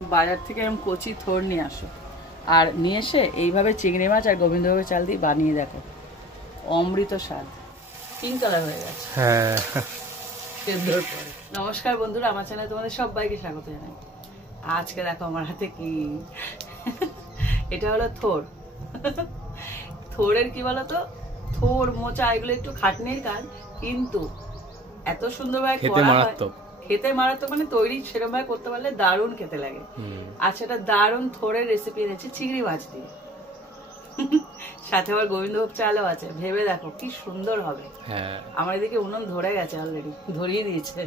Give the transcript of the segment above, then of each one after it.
বাজার থেকে এরকম কচি থোড় নিয়ে আসো, আর নিয়ে এসে এইভাবে চিংড়ি মাছ আর গোবিন্দভোগ চাল দিয়ে বানিয়ে দেখো, অমৃত স্বাদ। পিঙ্ক কালার হয়ে গেছে। হ্যাঁ, নমস্কার বন্ধুরা, আমার চ্যানেলে তোমাদের সবাইকে স্বাগত জানাই। আজকে দেখো আমার হাতে কি, এটা হলো থোড়। থোড়ের কি বলতো, থোড় মোচা এগুলো একটু খাটনির কাজ, কিন্তু এত সুন্দরভাবে করা হয়, খেতে মারাত্মক। মানে তৈরি সেরকম ভাবে করতে পারলে দারুণ খেতে লাগে। আর সেটা দারুণ থোড়ের রেসিপি এনেছি চিংড়ি মাছ দিয়ে, সাথে আবার গোবিন্দভোগ চালও আছে। ভেবে দেখো কি সুন্দর হবে। আমার এদিকে উনুন ধরে গেছে, অলরেডি ধরিয়ে দিয়েছে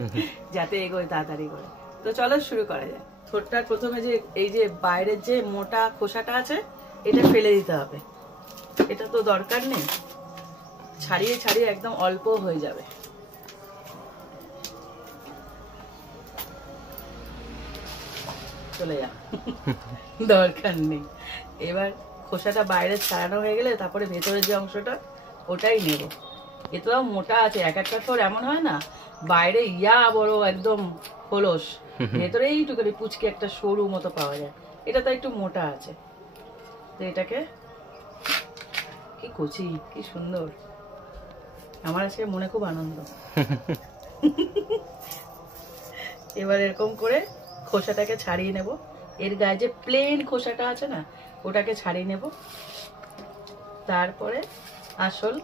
যাতে এগোয় তাড়াতাড়ি করে। তো চলো শুরু করা যায়। থোড়টা প্রথমে যে এই যে বাইরের যে মোটা খোসাটা আছে এটা ফেলে দিতে হবে। এটা তো দরকার নেই, ছাড়িয়ে ছাড়িয়ে একদম অল্প হয়ে যাবে। চলে যা, দরকার নেই। এবার খোসাটা বাইরে ছাড়ানো হয়ে গেলে তারপরে ভেতরের যে অংশটা ওটাই নেব। এটাও মোটা আছে, এক একটা থোড় এমন হয় না বাইরে ইয়া বড় একদম খোলস, ভেতরে এইটুকুনি পুচকে একটা সরু মতো পাওয়া যায়। এটা তো একটু মোটা আছে। তো এটাকে কি কচি, কি সুন্দর। আমার আজকে মনে খুব আনন্দ। এবার এরকম করে খোসাটাকে ছাড়িয়ে নেব। এর গায়ে যে প্লেন খোসাটা আছে না ওটাকে ছাড়িয়ে নেব। তারপরে আসল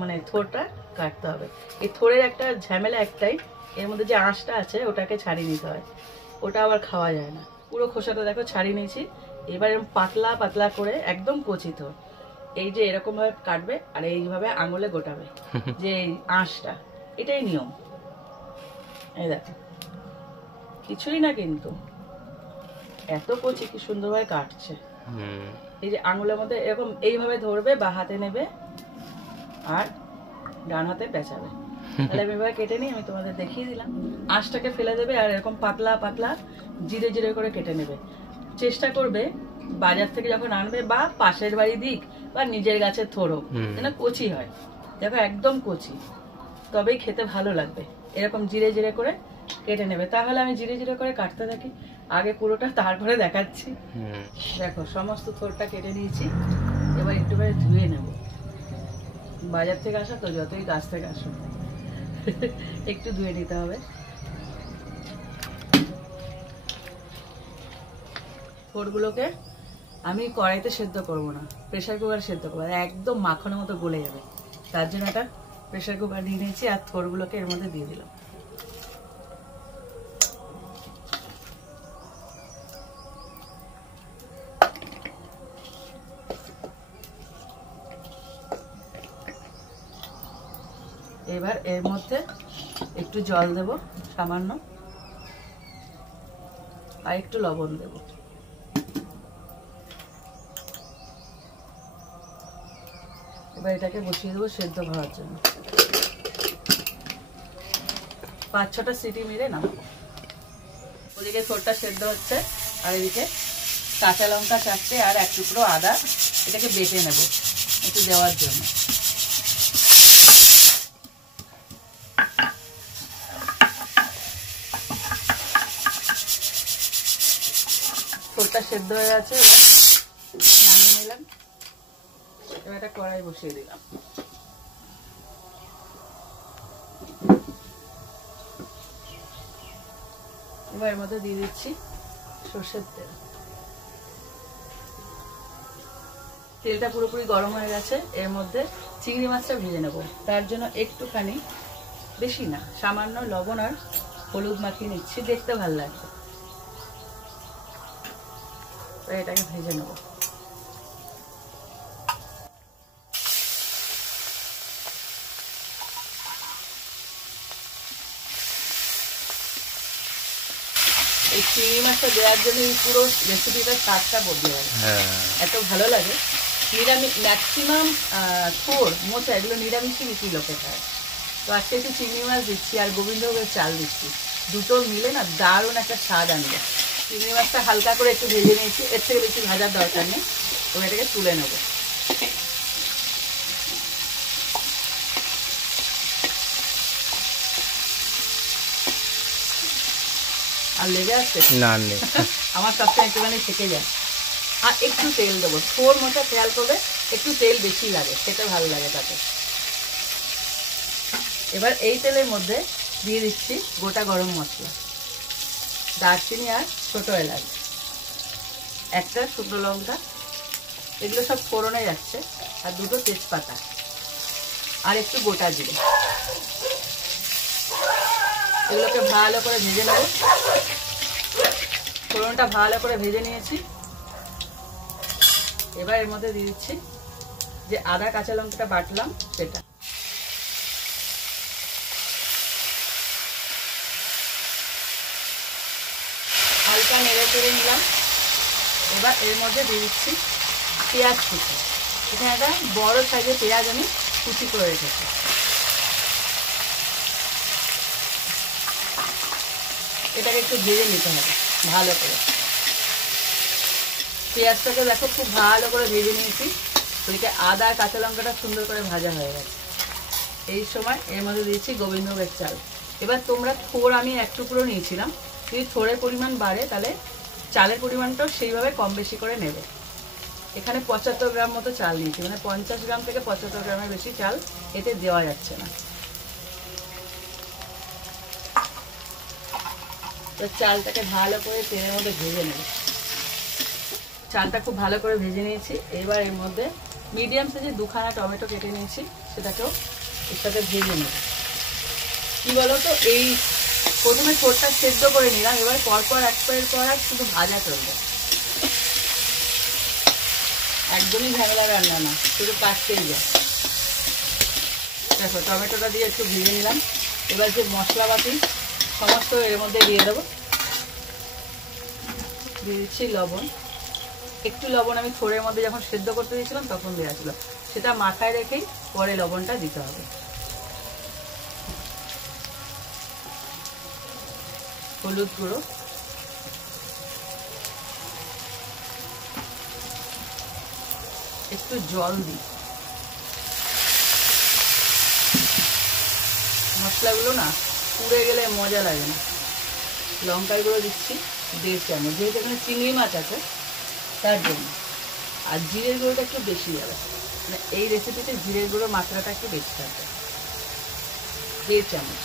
মানে থোড়টা কাটতে হবে। এই থোড়ের একটা ঝামেলা একটাই, এর মধ্যে যে আঁশটা আছে ওটাকে ছাড়িয়ে নিতে হয়, ওটা আবার খাওয়া যায় না। পুরো খোসাটা দেখো ছাড়িয়ে নিয়েছি। এবার এরকম পাতলা পাতলা করে একদম কচি থোড় এই যে এরকম ভাবে কাটবে আর এইভাবে আঙুলে গোটাবে যে আঁশটা, এটাই নিয়ম। এই দেখো কিছুই না, কিন্তু এত কচি কি সুন্দরভাবে কাটছে। এই যে আঙুলের মধ্যে এরকম এইভাবে ধরবে, বা হাতে নেবে আর ডান হাতে পেঁচাবে। তাহলে আমি এভাবে কেটে নিই, আমি তোমাদের দেখিয়ে দিলাম। আঁশটাকে ফেলে দেবে আর এরকম পাতলা পাতলা জিরে জিরে করে কেটে নেবে। চেষ্টা করবে বাজার থেকে যখন আনবে বা পাশের বাড়ি দিক বা নিজের গাছের থোড়ো যেন কচি হয়। দেখো একদম কচি, তবেই খেতে ভালো লাগবে। এরকম জিরে জিরে করে কেটে নেবে। তাহলে আমি জিরে জিরে করে কাটতে থাকি আগে পুরোটা, তারপরে দেখাচ্ছি। দেখো সমস্ত থোড়টা কেটে নিয়েছি। এবার একটু করে ধুয়ে নেব। বাজার থেকে আসা তো, যতই গাছ থেকে আসো একটু ধুয়ে নিতে হবে। থোড়গুলোকে আমি কড়াইতে সেদ্ধ করব না, প্রেসার কুকার সেদ্ধ করবো, একদম মাখনের মতো গলে যাবে। তার জন্য একটা প্রেসার কুকার নিয়ে নিয়েছি আর থোড়গুলোকে এর মধ্যে দিয়ে দিলাম। এবার এর মধ্যে একটু জল দেব সামান্য, আর একটু লবণ দেব। এবার এটাকে বসিয়ে দেবো সেদ্ধ হওয়ার জন্য। 5-6টা সিটি মেরে নামাবো। ওদিকে থোড়টা সেদ্ধ হচ্ছে আর এদিকে কাঁচা লঙ্কা 4টে আর 1 টুকরো আদা, এটাকে বেটে নেব একটু দেওয়ার জন্য। থোড়টা সেদ্ধ হয়ে গেছে, এবার নামিয়ে নিলাম। এবার একটা কড়াই বসিয়ে দিলাম। এবার এর মধ্যে দিয়ে দিচ্ছি সর্ষের তেল। তেলটা পুরোপুরি গরম হয়ে গেছে। এর মধ্যে চিংড়ি মাছটা ভেজে নেব। তার জন্য একটুখানি, বেশি না, সামান্য লবণ আর হলুদ মাখিয়ে নিচ্ছি, দেখতে ভালো লাগবে। এটাকে ভেজে নেব। এই চিংড়ি মাছটা দেওয়ার জন্য এই পুরো রেসিপিটার স্বাদটা বদলে যাবে, এত ভালো লাগে। নিরামিষ ম্যাক্সিমাম থোড় মোচা এগুলো নিরামিষই বেশি লোকে খায়। তো আজকে একটু চিংড়ি মাছ দিচ্ছি আর গোবিন্দভোগের চাল দিচ্ছি, দুটো মিলে না দারুণ একটা স্বাদ আনবে। চিংড়ি মাছটা হালকা করে একটু ভেজে নিয়েছি, এর থেকে বেশি ভাজার দরকার নেই। তো এটাকে তুলে নেব। আর লেগে আসছে না আমার সবসময় একটুখানি থেকে যায়। আর একটু তেল দেবো, থোর মোটা খেয়াল করবে একটু তেল বেশি লাগে, সেটা ভালো লাগে তাতে। এবার এই তেলের মধ্যে দিয়ে দিচ্ছি গোটা গরম মশলা, দারচিনি আর ছোট এলাচ, একটা শুকনো লঙ্কা, এগুলো সব ফোড়নে যাচ্ছে, আর দুটো তেজপাতা আর একটু গোটা জিরে। এগুলোকে ভালো করে ভেজে নেব। ফোড়নটা ভালো করে ভেজে নিয়েছি। এবার এর মধ্যে দিয়ে দিচ্ছি যে আদা কাঁচা লঙ্কাটা বাটলাম সেটা। হালকা নেড়ে চেড়ে নিলাম। এবার এর মধ্যে দিয়ে দিচ্ছি পেঁয়াজ কুচি। এখানে একটা বড় সাইজের পেঁয়াজ আমি কুচি করে রেখেছি। এটাকে একটু ভেজে নিতে হবে ভালো করে। পেঁয়াজটাকে দেখো খুব ভালো করে ভেজে নিয়েছি। ওইদিকে আদা কাঁচা লঙ্কাটা সুন্দর করে ভাজা হয়ে গেছে। এই সময় এর মধ্যে দিয়েছি গোবিন্দভোগের চাল। এবার তোমরা থোড় আমি এক টুকরো নিয়েছিলাম, যদি থোড়ের পরিমাণ বাড়ে তাহলে চালের পরিমাণটাও সেইভাবে কম বেশি করে নেবে। এখানে 75 গ্রাম মতো চাল নিয়েছি, মানে 50 গ্রাম থেকে 75 গ্রামের বেশি চাল এতে দেওয়া যাচ্ছে না। তো চালটাকে ভালো করে তেলের মধ্যে ভেজে নেব। চালটা খুব ভালো করে ভেজে নিয়েছি। এবার এর মধ্যে মিডিয়াম সাইজের 2খানা টমেটো কেটে নিয়েছি, সেটাকেও এর সাথে ভেজে নেব। কি বলতো, এই প্রথমে ঠোঁটটা সেদ্ধ করে নিলাম, এবার পরপর এক পরের পর আর শুধু ভাজা চলবে, একদমই ঝামেলা রান্না না, শুধু কাটতেই যায়। দেখো টমেটোটা দিয়ে একটু ভেজে নিলাম। এবার যে মশলা বাটি সমস্ত এর মধ্যে দিয়ে দেবো। দিয়ে দিচ্ছি লবণ। একটু লবণ আমি থোড়ের মধ্যে যখন সেদ্ধ করতে দিয়েছিলাম তখন দেওয়া ছিল, সেটা মাথায় রেখেই পরে লবণটা দিতে হবে। হলুদ গুঁড়ো, একটু জল দিই। মশলাগুলো না পুড়ে গেলে মজা লাগে না। লঙ্কার গুঁড়ো দিচ্ছি 1.5 চামচ, যেহেতু এখানে চিংড়ি মাছ আছে তার জন্য। আর জিরের গুঁড়োটা একটু বেশি যাবে, মানে এই রেসিপিতে জিরের গুঁড়ো মাত্রাটা একটু বেশি থাকবে। 1.5 চামচ।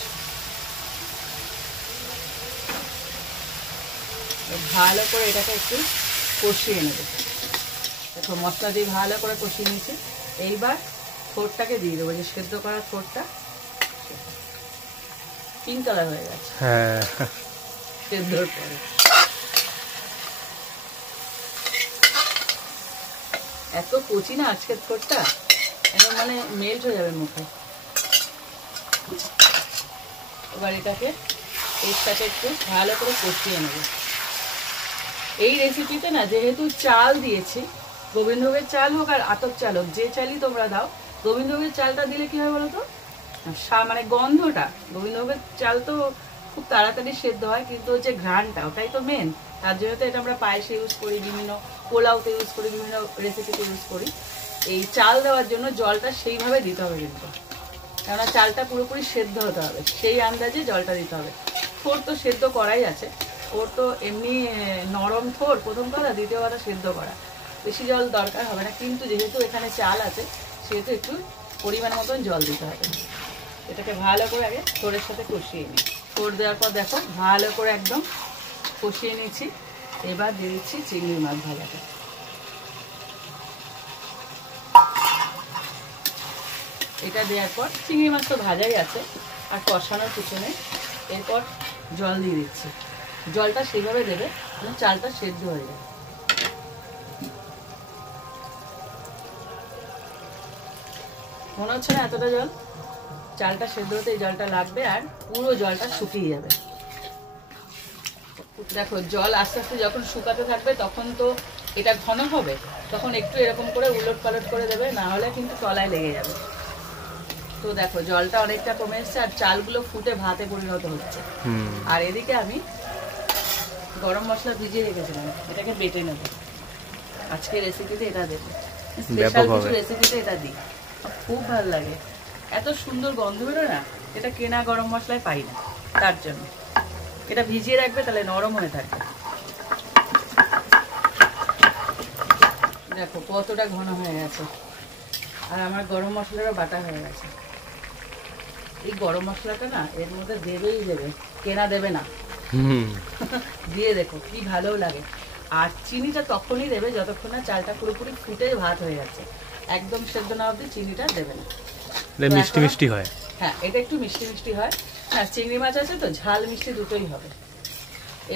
ভালো করে এটাকে একটু কষিয়ে নেবে। দেখো মশলা দিয়ে ভালো করে কষিয়ে নিয়েছি। এইবার থোড়টাকে দিয়ে দেবো, যে সেদ্ধ করা থোড়টা। পিঙ্ক কালার হয়ে গেছে সেদ্ধর পরে। এত কচি না আজকের থোড়টা, একদম মানে মেল্ট হয়ে যাবে মুখে। এবার এটাকে এর সাথে একটু ভালো করে কষিয়ে নেব। এই রেসিপিতে না যেহেতু চাল দিয়েছি, গোবিন্দভোগের চাল হোক আর আতপ চাল হোক, যে চালই তোমরা দাও, গোবিন্দভোগের চালটা দিলে কি হয় বলতো, মানে গন্ধটা, গোবিন্দভোগের চাল তো খুব তাড়াতাড়ি সেদ্ধ হয়, কিন্তু হচ্ছে ঘ্রাণটা ওটাই তো মেন। তার জন্য তো এটা আমরা পায়েসে ইউজ করি, বিভিন্ন পোলাওতে ইউজ করি, বিভিন্ন রেসিপিতে ইউজ করি। এই চাল দেওয়ার জন্য জলটা সেইভাবে দিতে হবে, কিন্তু কেননা চালটা পুরোপুরি সেদ্ধ হতে হবে, সেই আন্দাজে জলটা দিতে হবে। থোড় তো সেদ্ধ করাই আছে, ওর তো এমনি নরম থোড়, প্রথম কথা, দ্বিতীয় কথা সেদ্ধ করা, বেশি জল দরকার হবে না। কিন্তু যেহেতু এখানে চাল আছে সেহেতু একটু পরিমাণ মতন জল দিতে হবে। এটাকে ভালো করে আগে থোড়ের সাথে কষিয়ে নিই। থোড় দেওয়ার পর দেখো ভালো করে একদম কষিয়ে নিয়েছি। এবার দিয়ে দিচ্ছি চিংড়ি মাছ ভাজাটা। এটা দেওয়ার পর চিংড়ি মাছ তো ভাজাই আছে, আর কষানোর পিছনে এরপর জল দিয়ে দিচ্ছি। জলটা সেইভাবে দেবে যেন চালটা সেদ্ধ হয়ে যায়। মনে হচ্ছে না এতটা জল, চালটা সেদ্ধ হতে এই জলটা লাগবে, আর পুরো জলটা শুকিয়ে যাবে। দেখো জল আস্তে আস্তে যখন শুকাতে থাকবে তখন তো এটা ঘন হবে, তখন একটু এরকম করে উলট পালট করে দেবে, না হলে কিন্তু তলায় লেগে যাবে। তো দেখো জলটা অনেকটা কমে এসছে, আর চালগুলো ফুটে ভাতে পরিণত হচ্ছে। আর এদিকে আমি গরম মশলা ভিজিয়ে রেখেছিলাম, এটাকে বেটে নেব। আজকে রেসিপিতে এটা দেবো, স্পেশাল কিছু রেসিপিতে এটা দিই, খুব ভালো লাগে। এত সুন্দর গন্ধ বেরোয় না, এটা কেনা গরম মশলায় পাই না, তার জন্য। এটা ভিজিয়ে রাখবে, তাহলে নরম হয়ে থাকবে। দেখো কতটা ঘন হয়ে গেছে। আর আমার গরম মশলারও বাটা হয়ে গেছে। এই গরম মশলাটা না এর মধ্যে দেবেই দেবে, কেনা দেবে না। দিয়ে দেখো কি ভালো লাগে। আর চিনিটা তখনই দেবে যতক্ষণ না চালটা পুরোপুরি ফুটে ভাত হয়ে যাচ্ছে। একদম সেদ্ধ না অবধি চিনিটা দেবে না। মিষ্টি মিষ্টি হয়। হ্যাঁ, এটা একটু মিষ্টি মিষ্টি হয়। হ্যাঁ, চিংড়ি মাছ আছে তো, ঝাল মিষ্টি দুটোই হবে।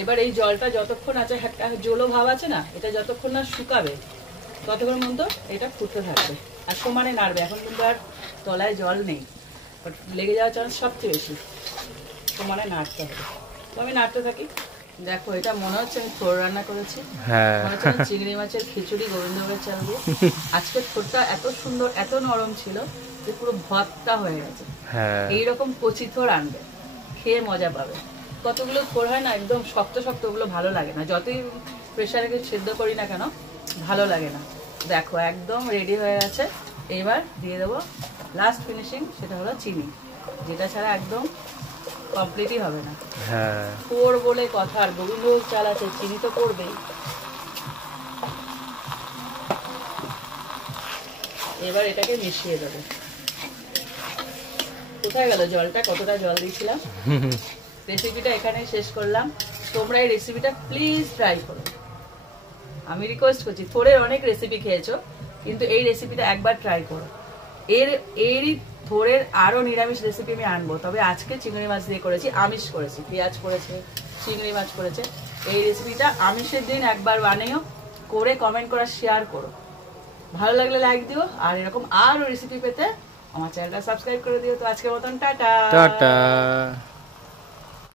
এবার এই জলটা যতক্ষণ আছে, একটা জলো ভাব আছে না, এটা যতক্ষণ না শুকাবে ততক্ষণ পর্যন্ত এটা ফুটতে থাকবে। আর সমানে নাড়বে। এখন কিন্তু আর তলায় জল নেই, লেগে যাওয়ার চান্স সবচেয়ে বেশি। সমানে নাড়তে হবে। তো আমি নাড়তে থাকি। দেখো এটা মনে হচ্ছে আমি থোড় রান্না করেছি। মনে হচ্ছে আমি চিংড়ি মাছের খিচুড়ি গোবিন্দভোগের চাল দিয়ে। আজকে থোড়টা এত সুন্দর, এত নরম ছিল যে পুরো ভর্তা হয়ে গেছে। এইরকম কচি থোড় আনবে, খেয়ে মজা পাবে। কতগুলো থোড় হয় না একদম শক্ত শক্ত, ওগুলো ভালো লাগে না। যতই প্রেশারে সেদ্ধ করি না কেন, ভালো লাগে না। দেখো একদম রেডি হয়ে গেছে। এবার দিয়ে দেবো লাস্ট ফিনিশিং, সেটা হলো চিনি, যেটা ছাড়া একদম কমপ্লিটই হবে না। থোড় বলে কথা, আর গোবিন্দভোগ চাল আছে, চিনি তো পড়বেই। এবার এটাকে মিশিয়ে দেবো। কোথায় গেল জলটা? কতটা জল দিয়েছিলাম। রেসিপিটা এখানে শেষ করলাম। তোমরা এই রেসিপিটা প্লিজ ট্রাই করো। আমি রিকোয়েস্ট করছি, থোড়ের অনেক রেসিপি খেয়েছো, কিন্তু এই রেসিপিটা একবার ট্রাই করো। এরই থোড়ের আরো নিরামিষ রেসিপি আমি আনবো, তবে আজকে চিংড়ি মাছ দিয়ে করেছি, আমিষ করেছি, পেঁয়াজ করেছে, চিংড়ি মাছ করেছে। এই রেসিপিটা আমিষের দিন একবার বানিও, করে কমেন্ট করা শেয়ার করো। ভালো লাগলে লাইক দিও, আর এরকম আরো রেসিপি পেতে আমার চ্যানেলটা সাবস্ক্রাইব করে দিও। তো আজকের মতন টাটা।